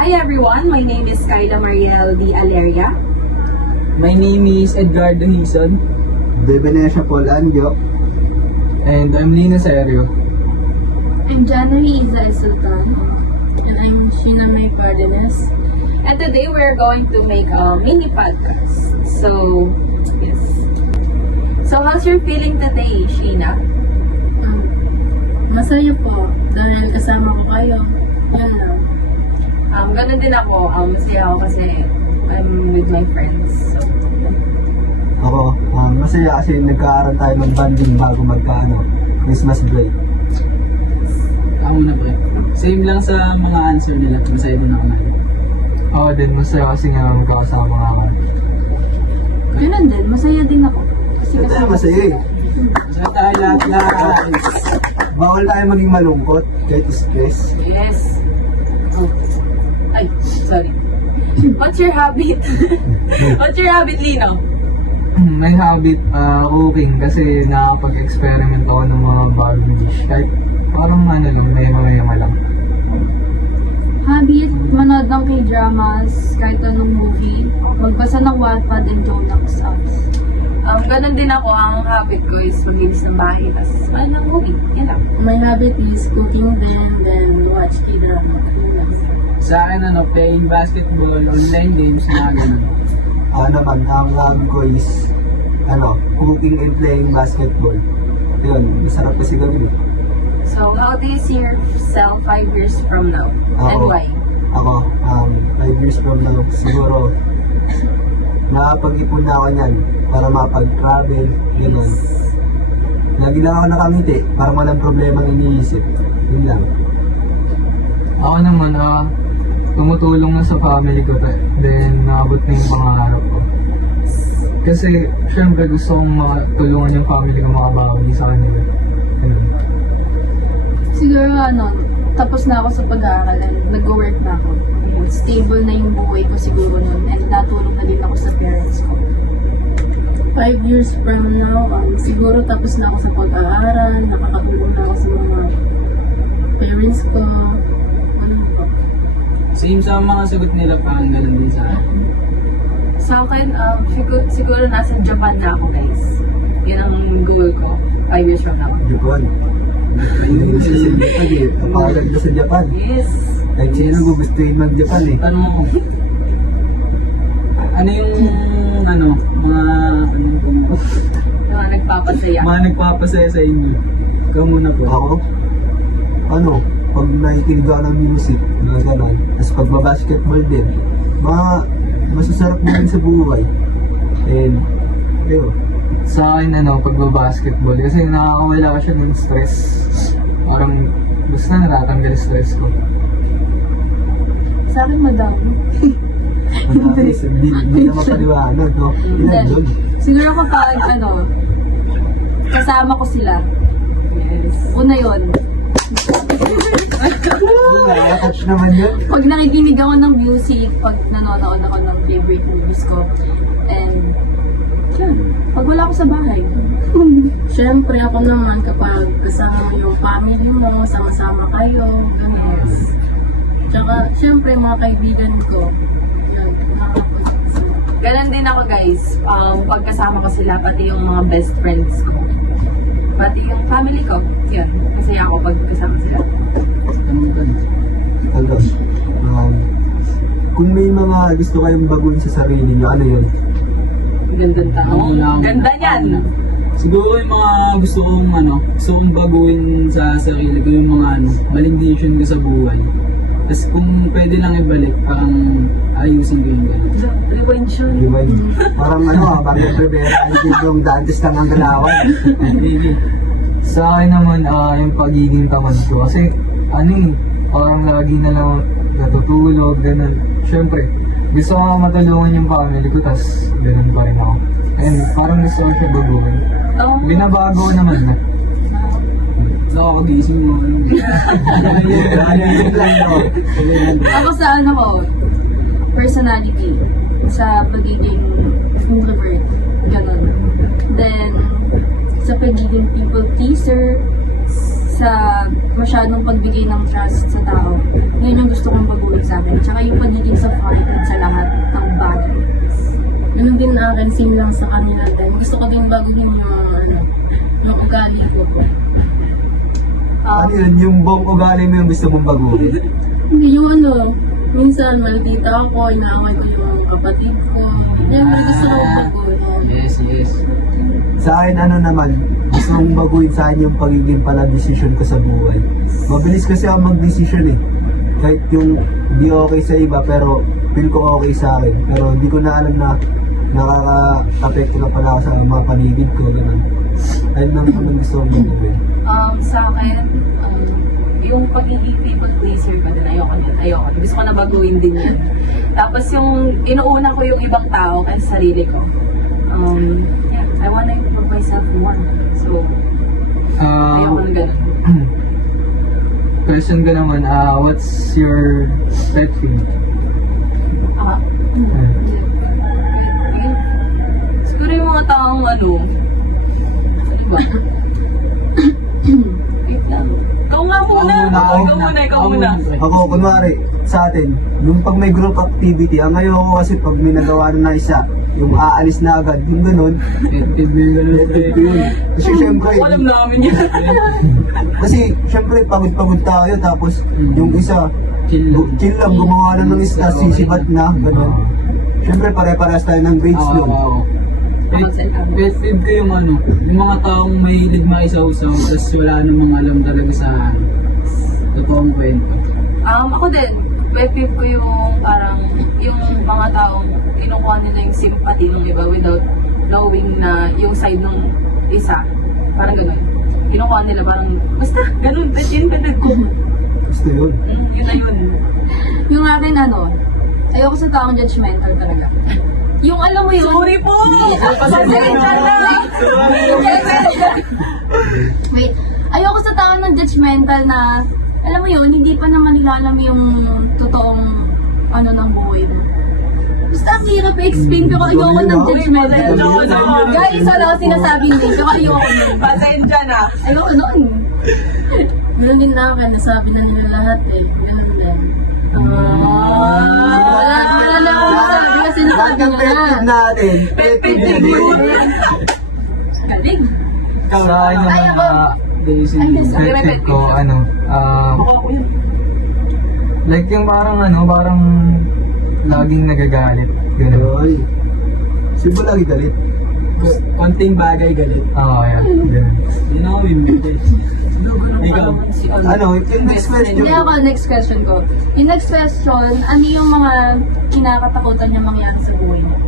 Hi everyone, my name is Kyla Mariel D. Aleria. My name is Edgardo Hison. De Venecia Paul Anjo. And I'm Lina Serio. I'm January Isa Sultan. And I'm Sheena May Cardenas. And today we're going to make a mini podcast. So, yes. So, how's your feeling today, Sheena? Masaya po dahil kasama ko kayo. Yan lang. Ganun din ako. Masaya ako kasi I'm with my friends. So, Ako, masaya kasi nagkaaroon tayo ng banding bago Christmas break. Ako na po. Same lang sa mga answer nila. Masaya din ako na. Oo din, masaya kasi nga magkakasama ako. Ganun din, masaya din ako. Kasi Ito kasama masaya eh. Masaya tayo lahat. Bawal tayo maging malungkot kahit stress. yes. Oh. Ay, sorry. What's your habit? What's your habit, Lino? May habit cooking kasi nakapag-experiment ako ng mga bagong dish. Kahit parang lang, may lang. habit, manood ng K-dramas, kahit anong movie, magbasa ng Wattpad and Jonax apps. Ganun din ako. Ang habit ko is maglinis ng bahay. Tapos, ng movie. Yan lang. My habit is cooking then watch K-drama. Sa akin, playing basketball, online games, mga ganun. Naman, ang hobby ko is cooking and playing basketball. Yun, masarap kasi gawin eh. So, how do you see yourself 5 years from now? And why? Ako, 5 years from now, siguro, nakapag-ipon na ako niyan para mapag-travel, gano'n. Lagi na ako nakamiti, parang walang problema iniisip. Yun lang. Ako naman, tumutulong na sa family ko. Then, naabot na yung pangarap ko. Kasi, syempre gusto kong matulungan yung family ko makabawi sa kanila. Ganun. Siguro tapos na ako sa pag-aaral and nag-work na ako. Stable na yung buhay ko siguro nun and natulong na din ako sa parents ko. 5 years from now, siguro tapos na ako sa pag-aaral, nakakatulong na ako sa mga parents ko. Same sa mga sagot nila, parang ganun din sa akin. Sa akin, siguro nasa Japan na ako, guys. Yan ang goal ko 5 years from now. Japan. Hindi sa Japan eh. Kapagod na sa Japan. Yes. Kahit sino gugustuhin mag-Japan eh. Tanong ko, ano yung, Mga nagpapasaya. mga nagpapasaya sa inyo? Ikaw muna po. Ako, pag nakikinig ako ng music, mga gano'n, tapos pag basketball din, masasarap din sa buhay. And, yun. Sa akin, pagbabasketball. Kasi nakakawala ko siya ng stress. Parang gusto na natatanggal stress ko. Sa akin, madami. Hindi na mapaliwanag, no? Ilan yun? Siguro kapag, kasama ko sila. Yes. Una yun. Nakaka-touch naman yun. Pag nakikinig ako ng music, pag nanonood ako ng favorite movies ko, and yun, pag wala ako sa bahay. Siyempre ako naman kapag kasama mo yung family mo, sama-sama kayo, ganyan. Tsaka, siyempre mga kaibigan ko, yun, Ganon din ako, guys. Pag kasama ko sila, pati yung mga best friends ko. Pati yung family ko. Yan. Masaya ako pag kasama sila. Kung may mga gusto kayong baguhin sa sarili nyo, ano yun? Gandang tao. Ganda niyan. Siguro yung mga gusto kong baguhin sa sarili ko, yung mga maling decision ko sa buhay. Tapos kung pwede lang ibalik, parang ayusin ko yung gano'n. Rewind siya. Di ba? Parang parang yung dantes lang ang galawan. Sa akin naman, yung pagiging tamad ko. Kasi, parang lagi na lang natutulog, ganun. Siyempre, gusto ko nga matulungan yung family ko, tas ganun pa rin ako. And parang gusto ko siya baguhin. Binabago ko naman na. Nakakagising mo. ako sa personality, sa pagiging introvert, ganun. Then, sa pagiging people pleaser, sa masyadong pagbigay ng trust sa tao. Yun yung gusto kong baguhin sa akin. Tsaka yung pagiging supported sa lahat ng bagay. Ganun din na akin, same lang sa kanila din. Gusto ko din baguhin yung ugali ko. Ano yun? Yung buong ugali mo yung gusto mong baguhin? Hindi yung minsan maldita ako, inaaway ko yung kapatid ko. Yan, gusto ko baguhin. Yes, yes. Sa akin, naman, gusto mong baguhin sa akin yung pagiging pala-decision ko sa buhay. Mabilis kasi ako mag-decision eh. Kahit yung di okay sa iba, pero feel ko okay sa akin. Pero hindi ko na alam na nakaka-apekto na pala ako sa mga paligid ko. Ganun. Ayun lang naman gusto kong baguhin. Sa akin, yung pagiging people pleaser ko din, ayoko din. Gusto ko na baguhin din yan. Tapos yung inuuna ko yung ibang tao kaysa sarili ko. Yeah, I wanna improve myself more. So, ayoko na ganun. Question ko naman, what's your pet peeve? Siguro yung mga taong ano ba? Wait lang. Ikaw nga muna! Ikaw muna! Ako, kunwari, sa atin, yung pag may group activity, ang ayaw ko kasi pag may nagawa na isa, yung aalis na agad, yung ganun, effective ko yun. Kasi syempre, Alam namin yan. kasi syempre pagod-pagod tayo, tapos yung isa, Chill chill lang, gumawa na ng isa, sisibat na, ganun. Syempre pare-parehas tayo ng grades nun. Pet peeve ko yung yung mga taong mahilig makisaw-saw tapos wala namang alam talaga sa totoong kwento. Ako din, pet peeve ko yung parang, yung mga taong kinukuha nila yung sympathy ng iba without knowing na yung side ng isa. Parang ganun. Kinukuha nila parang, basta, ganun, pet yun, pet ko. Gusto yun. Yun na yun. Yung akin ayoko sa taong judgmental talaga. Yung alam mo yun. Sorry po! Pasensya na! Wait, ayoko sa tao ng judgmental na, alam mo yun, hindi pa naman nila alam yung totoong ng buhay mo. Basta ang hirap i-explain, pero ayoko ng judgmental. Guys, wala ko sinasabing din, pero ayoko nun. Pasensya na! Ayoko nun. Ganun din na akin, nasabi na nila lahat eh. Ganun din. Wala na ako masabi kasi Lahat nasabi ng nyo na. pet natin, pet peeve yun. Galing. Sa akin naman, Ay, ako. pet peeve ko, like yung parang laging nagagalit. Ganun. Ay, simple lagi galit. Konting bagay galit. Oo, yan. Ganun. Yun ako yung ikaw. Yung next question. Hindi ako, next question ko. Yung next question, ano yung mga kinakatakutan niya mangyari sa buhay niya?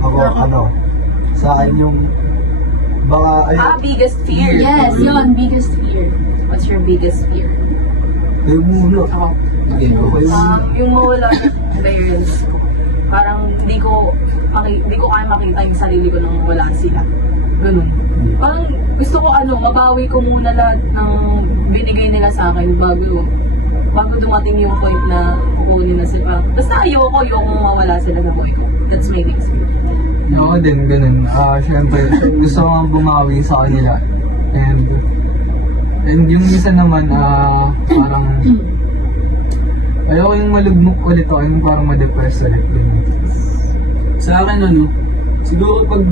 Ako, sa akin yung, baka, Biggest fear. Yes, yun, biggest fear. What's your biggest fear? kayo muna. Okay. Yung mawala ng parents ko. Parang hindi ko kaya makita yung sarili ko nang wala sila. Ganun. Parang gusto ko mabawi ko muna lahat ng binigay nila sa akin bago dumating yung point na kukunin na sila. Basta ayoko mawala sila sa buhay ko. That's my biggest fear. Ako din, ganun. Siyempre, gusto ko nga bumawi sa kanila. And yung isa naman, parang ayoko yung malugmok ulit ako, yung parang ma-depress ulit. Sa akin siguro pag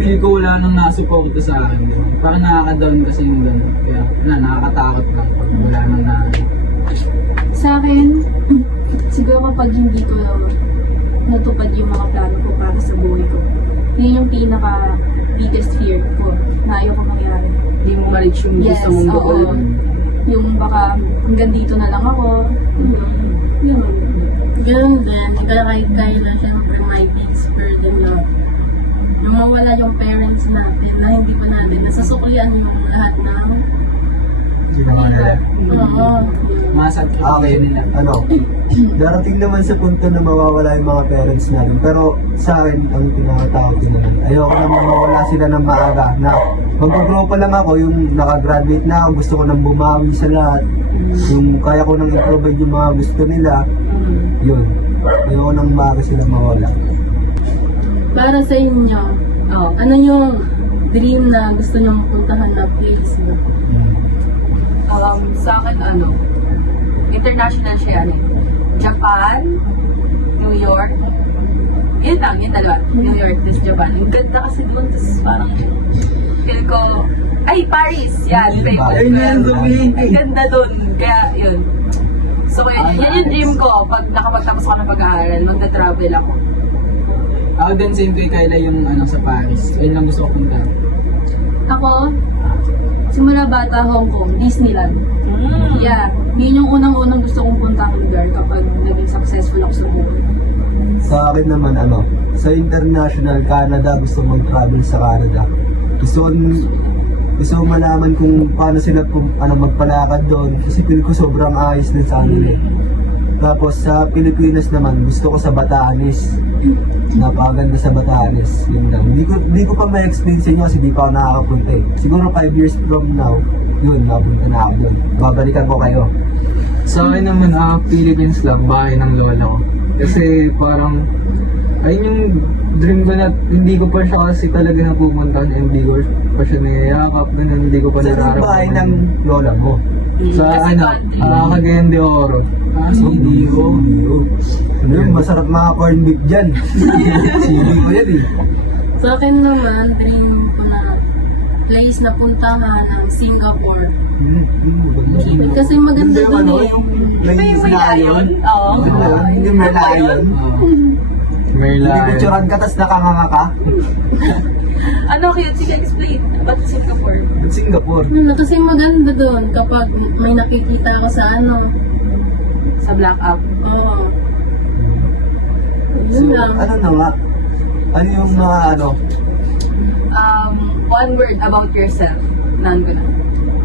feel ko wala nang nasuporta sa akin, parang nakaka-down kasi yung gano'n. Kaya nakakatakot lang pag wala nang Sa akin, siguro kapag hindi ko natupad yung mga plano ko para sa buhay ko. Yun yung pinaka-biggest fear ko na ayoko mangyari. Hindi mo ma-reach yung gusto mong goal. Yung baka hanggang dito na lang ako. Yun. Ganun din. Kahit dahil na syempre my biggest burden na mawala yung parents natin na hindi pa natin nasasuklian yung lahat na Ginawa nila. oo. masakripisyo nila. Darating naman sa punto na mawawala yung mga parents natin. Pero sa akin, ang tinatawag ko naman, ayoko naman mawala sila ng maaga. Na magpag-grow pa lang ako, yung nakagraduate na ako, gusto ko nang bumawi sa lahat. Yung kaya ko nang i-provide yung mga gusto nila, yun. Ayoko nang maaga sila mawala. Para sa inyo, ano yung dream na gusto nyo puntahan na place mo? Sa akin, international siya yan eh. Japan, New York. Yun lang, yun dalawa. New York, this Japan. Ang ganda kasi doon, tapos parang, feel ko, ay, Paris! Yan, favorite. Ayun na yan, Zoe. Ang ganda doon. Kaya, yun. So, yan yung dream ko. Pag nakapagtapos ako ng pag-aaral, magta-travel ako. Ako din, same kay Kyla yung sa Paris. Ayun lang gusto ko punta. Ako, simula bata, Hong Kong, Disneyland. Mm. Yeah, yun yung unang-unang gusto kong puntang lugar kapag naging successful ako sa buhay. Sa akin naman, sa international Canada, gusto mag-travel sa Canada. Gusto ko malaman kung paano sila magpalakad doon. Kasi feel ko sobrang ayos din sa kanila. Tapos sa Pilipinas naman, gusto ko sa Batanes. Napakaganda sa Batanes. Yun lang. Hindi ko pa ma-explain sa inyo kasi di pa ako nakakapunta eh. Siguro 5 years from now, yun, napunta na ako doon. Babalikan ko kayo. Sa akin naman, Philippines lang, bahay ng lola ko. Kasi parang, ayun yung dream ko na hindi ko pa siya kasi talaga napupuntahan, hindi ko pa siya niyayakap, ganun, hindi ko pa Saan ang bahay ng lola mo? Sa Kasi country. Cagayan de Oro. Sidigo. Ano yun, masarap mga corned beef dyan. Sili ko yan eh. Sa akin naman, dream ko na place na puntahan ng Singapore. Kasi maganda Yung dun eh. May lion. Oo. Yung may lion. Merla. Pipicturan ka, tas nakanganga ka. Cute? Sige, explain. Ba't Singapore? Singapore. Kasi maganda doon kapag may nakikita ako sa Sa blackout. Oo. So, Yun lang. ano na nga? Ano yung mga One word about yourself. Naan ko na.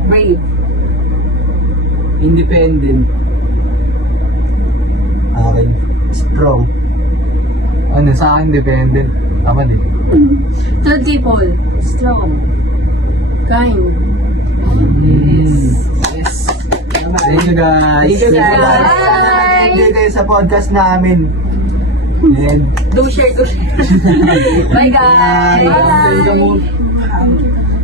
Brave. Independent. akin, strong. Sa akin, dependent. Tama din. Third kay Paul, strong, kind. Yes. Thank you guys. Thank you, guys. Bye! Hindi kayo sa podcast namin. And Do share. Bye guys! Bye.